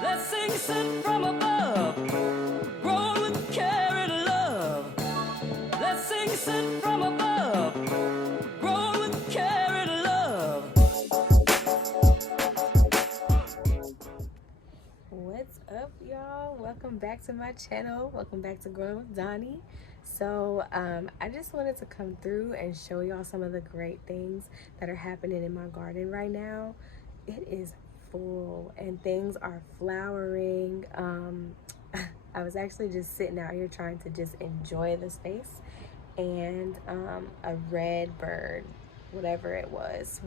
Blessings sent from above, grown with care and love. Blessings sent from above, grown with care and love. What's up, y'all? Welcome back to my channel. Welcome back to Growing with Donnie. So I just wanted to come through and show y'all some of the great things that are happening in my garden right now. It is full and things are flowering. I was actually just sitting out here trying to just enjoy the space, and a red bird, whatever it was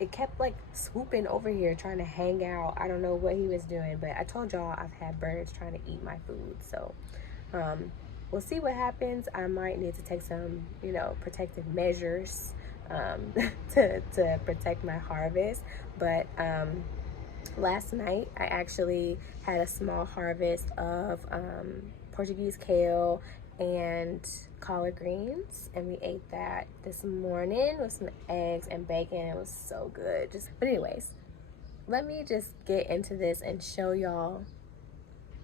it kept like swooping over here trying to hang out. I don't know what he was doing, but I told y'all I've had birds trying to eat my food. So we'll see what happens. I might need to take some, protective measures to protect my harvest. But last night I actually had a small harvest of Portuguese kale and collard greens, and we ate that this morning with some eggs and bacon. It was so good. But anyways, let me just get into this and show y'all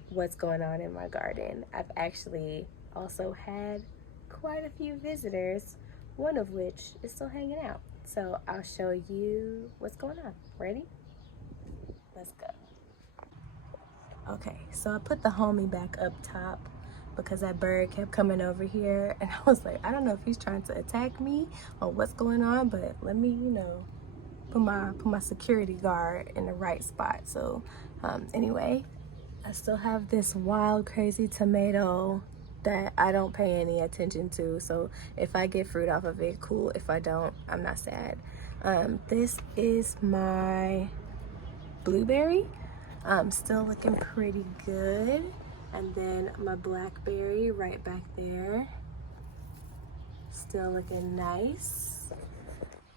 what's going on in my garden. I've actually also had quite a few visitors, one of which is still hanging out. So I'll show you what's going on. Ready? Let's go. Okay, so I put the homie back up top because that bird kept coming over here, and I was like, I don't know if he's trying to attack me or what's going on, but let me, put my security guard in the right spot. So anyway, I still have this wild, crazy tomato that I don't pay any attention to. So if I get fruit off of it, cool. If I don't, I'm not sad. This is my blueberry. Still looking pretty good. And then my blackberry right back there, still looking nice.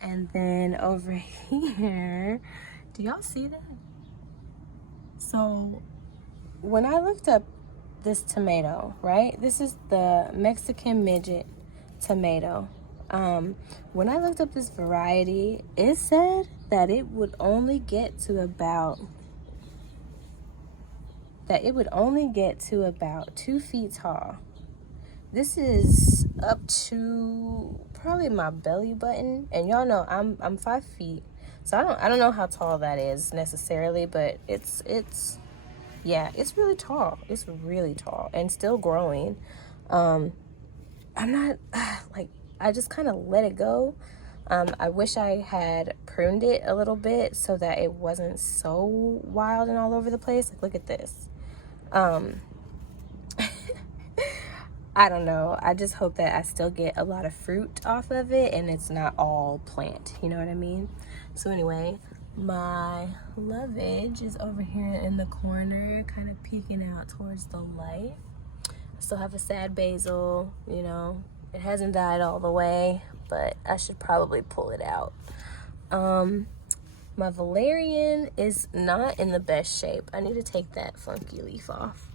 And then over here, do y'all see that? So when I looked up this tomato, right? This is the Mexican midget tomato. When I looked up this variety, it said that it would only get to about 2 feet tall. This is up to probably my belly button, and y'all know I'm 5 feet, so I don't know how tall that is necessarily, but it's really tall. It's really tall and still growing. I'm not I just kind of let it go. I wish I had pruned it a little bit so that it wasn't so wild and all over the place. Like, look at this. I don't know. I just hope that I still get a lot of fruit off of it and it's not all plant. You know what I mean? So anyway, my lovage is over here in the corner, kind of peeking out towards the light. I still have a sad basil, It hasn't died all the way, but I should probably pull it out. My valerian is not in the best shape. I need to take that funky leaf off.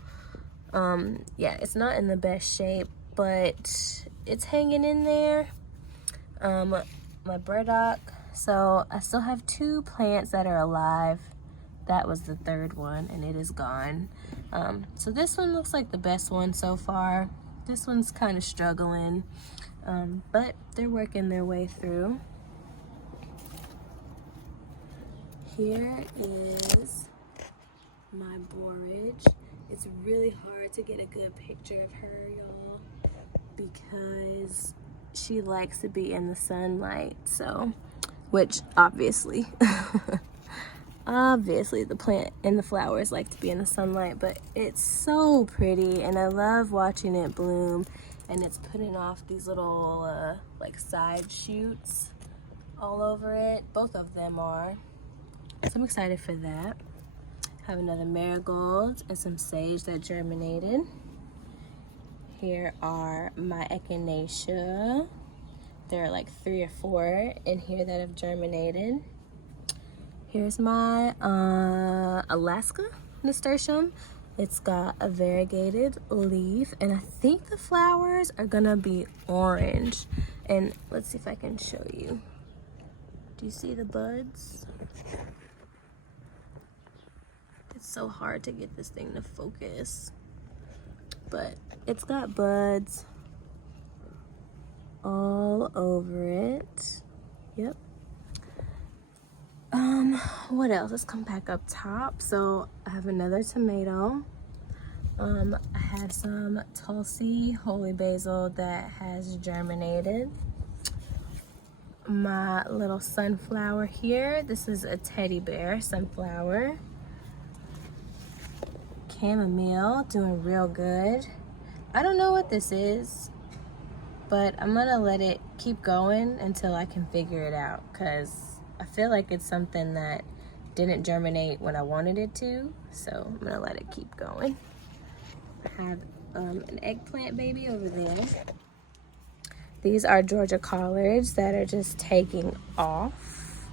It's not in the best shape, but it's hanging in there. My burdock. So I still have 2 plants that are alive. That was the 3rd one, and it is gone. So this one looks like the best one so far. This one's kind of struggling, but they're working their way through. Here is my borage. It's really hard to get a good picture of her, y'all, because she likes to be in the sunlight. So, which obviously, obviously the plant and the flowers like to be in the sunlight, but it's so pretty and I love watching it bloom, and it's putting off these little side shoots all over it. Both of them are. So I'm excited for that. Have another marigold and some sage that germinated. Here are my echinacea. There are like 3 or 4 in here that have germinated. Here's my Alaska nasturtium. It's got a variegated leaf, and I think the flowers are gonna be orange. And let's see if I can show you. Do you see the buds? It's so hard to get this thing to focus. But it's got buds all over it. Yep. What else? Let's come back up top. So I have another tomato. I have some Tulsi holy basil that has germinated. My little sunflower here. This is a teddy bear sunflower. Chamomile, doing real good. I don't know what this is, but I'm gonna let it keep going until I can figure it out, because I feel like it's something that didn't germinate when I wanted it to, so I'm gonna let it keep going. I have an eggplant baby over there. These are Georgia collards that are just taking off.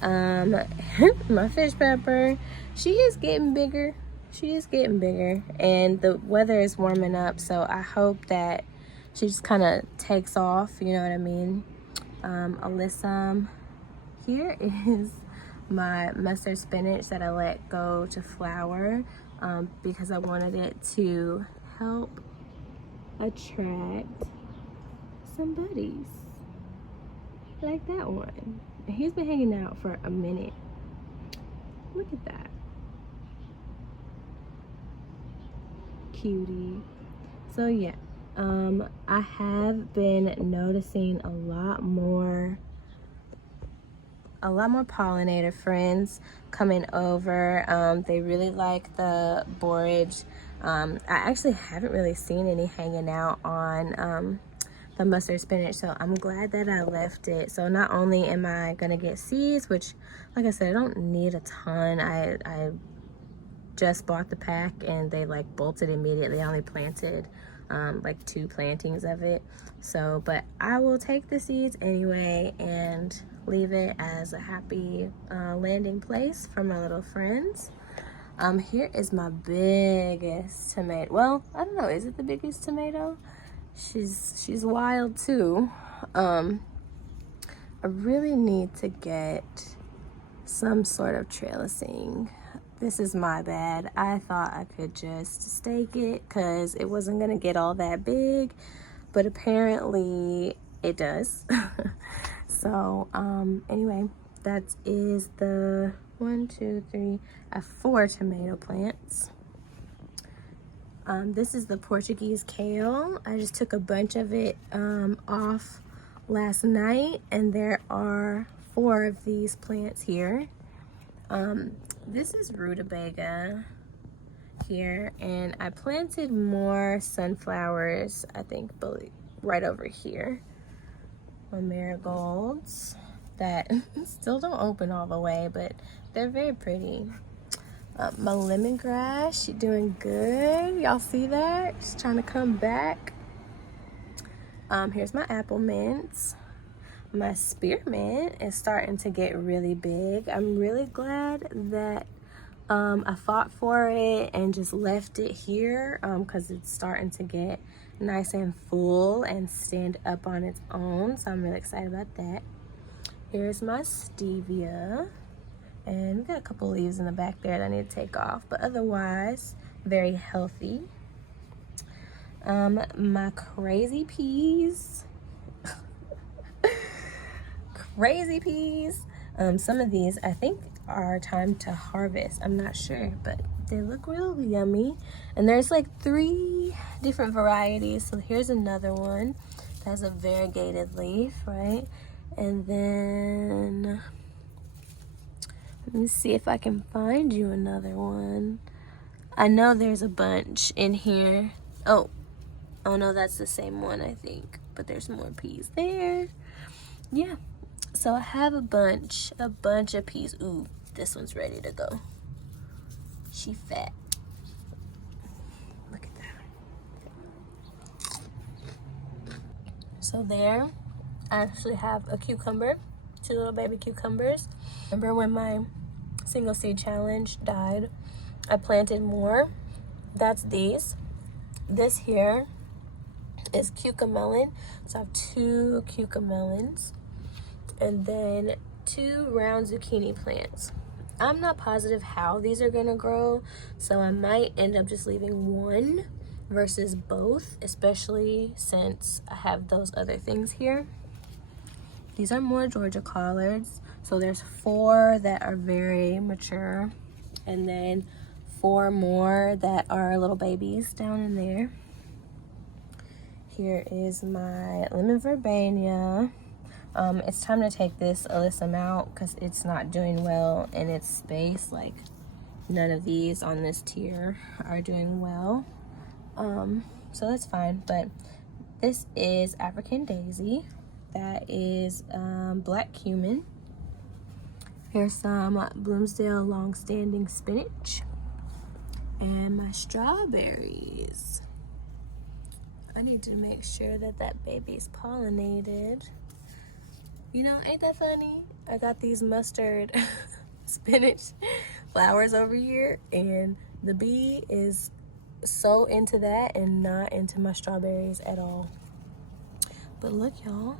My fish pepper, she is getting bigger. She is getting bigger, and the weather is warming up, so I hope that she just kind of takes off, you know what I mean? Alyssum. Here is my mustard spinach that I let go to flower because I wanted it to help attract some buddies like that one. He's been hanging out for a minute. Look at that. Cutie. So yeah, I have been noticing a lot more pollinator friends coming over. They really like the borage. I actually haven't really seen any hanging out on the mustard spinach, so I'm glad that I left it. So not only am I gonna get seeds, which like I said, I don't need a ton. I just bought the pack and they like bolted immediately. I only planted like 2 plantings of it. So, but I will take the seeds anyway and leave it as a happy landing place for my little friends. Here is my biggest tomato. Well, I don't know, is it the biggest tomato? She's wild too. I really need to get some sort of trellising. This is my bad. I thought I could just stake it because it wasn't gonna get all that big, but apparently it does. So anyway, that is the 1, 2, 3, I have 4 tomato plants. This is the Portuguese kale. I just took a bunch of it off last night, and there are 4 of these plants here. This is rutabaga here, and I planted more sunflowers, I think, right over here. My marigolds that still don't open all the way, but they're very pretty. My lemongrass, she's doing good. Y'all see that? She's trying to come back. Here's my apple mints. My spearmint is starting to get really big. I'm really glad that I fought for it and just left it here because it's starting to get nice and full and stand up on its own. So I'm really excited about that. Here's my stevia. And we got a couple leaves in the back there that I need to take off, but otherwise very healthy. My crazy peas. Crazy peas. Some of these I think are time to harvest. I'm not sure, but they look real yummy. And there's like 3 different varieties. So here's another one that has a variegated leaf, right? And then let me see if I can find you another one. I know there's a bunch in here. Oh no, that's the same one, I think. But there's more peas there. Yeah. So I have a bunch of peas. Ooh, this one's ready to go. She fat. Look at that. So there, I actually have a cucumber, 2 little baby cucumbers. Remember when my single seed challenge died, I planted more. That's these. This here is cucamelon. So I have 2 cucamelons. And then 2 round zucchini plants. I'm not positive how these are gonna grow, so I might end up just leaving one versus both, especially since I have those other things here. These are more Georgia collards. So there's 4 that are very mature, and then 4 more that are little babies down in there. Here is my lemon verbena. It's time to take this alyssum out because it's not doing well in its space. Like, none of these on this tier are doing well. So that's fine. But this is African daisy. That is black cumin. Here's some Bloomsdale long-standing spinach. And my strawberries. I need to make sure that that baby's pollinated. You know, ain't that funny? I got these mustard spinach flowers over here, and the bee is so into that and not into my strawberries at all. But look, y'all.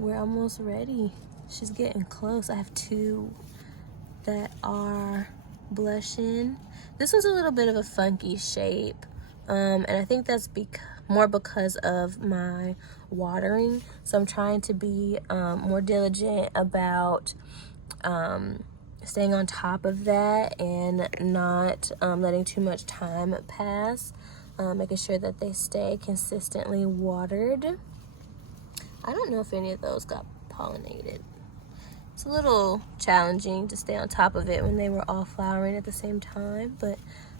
We're almost ready. She's getting close. I have 2 that are blushing. This one's a little bit of a funky shape. And I think that's more because of my watering. So I'm trying to be more diligent about staying on top of that and not letting too much time pass. Making sure that they stay consistently watered. I don't know if any of those got pollinated. It's a little challenging to stay on top of it when they were all flowering at the same time, but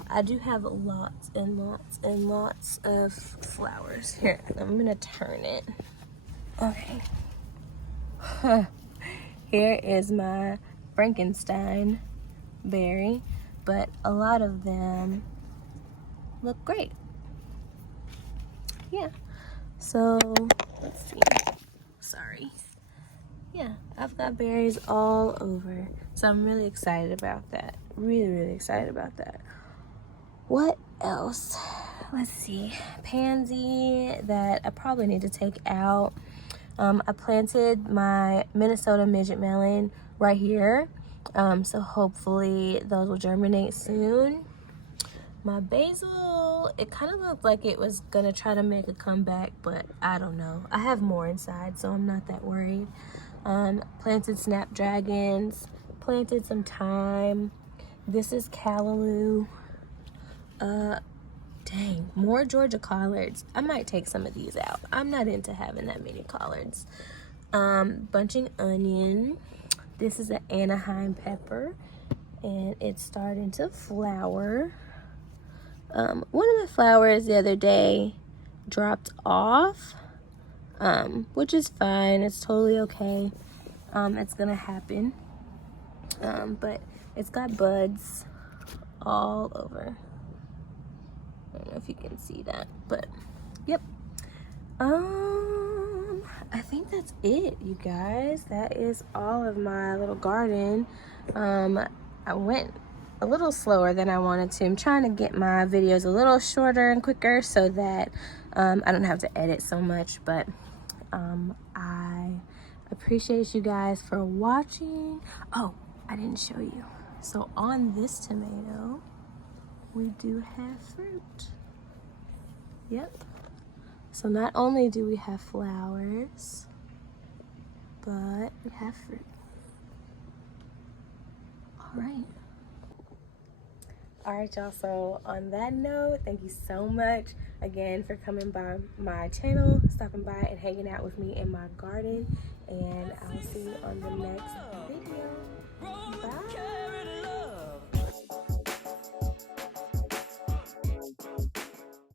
I do have lots and lots and lots of flowers. Here, I'm gonna turn it. Okay. Here is my Frankenstein berry, but a lot of them look great. Yeah. So, let's see. Sorry. Yeah, I've got berries all over. So I'm really excited about that. Really excited about that. What else? Let's see. Pansy that I probably need to take out. I planted my Minnesota midget melon right here. So hopefully those will germinate soon. My basil, it kind of looked like it was gonna try to make a comeback, but I don't know. I have more inside, so I'm not that worried. Planted snapdragons, planted some thyme. This is callaloo. Dang, more Georgia collards. I might take some of these out. I'm not into having that many collards. Bunching onion. This is an Anaheim pepper, and it's starting to flower. One of my flowers the other day dropped off, which is fine. It's totally okay. It's gonna happen. But it's got buds all over. I don't know if you can see that, but yep. I think that's it, you guys. That is all of my little garden. I went a little slower than I wanted to. I'm trying to get my videos a little shorter and quicker so that I don't have to edit so much, but I appreciate you guys for watching. Oh, I didn't show you. So on this tomato, we do have fruit. Yep. So not only do we have flowers, but we have fruit. All right. All right, y'all. So on that note, thank you so much again for coming by my channel, stopping by and hanging out with me in my garden. And I'll see you on the next video. Bye.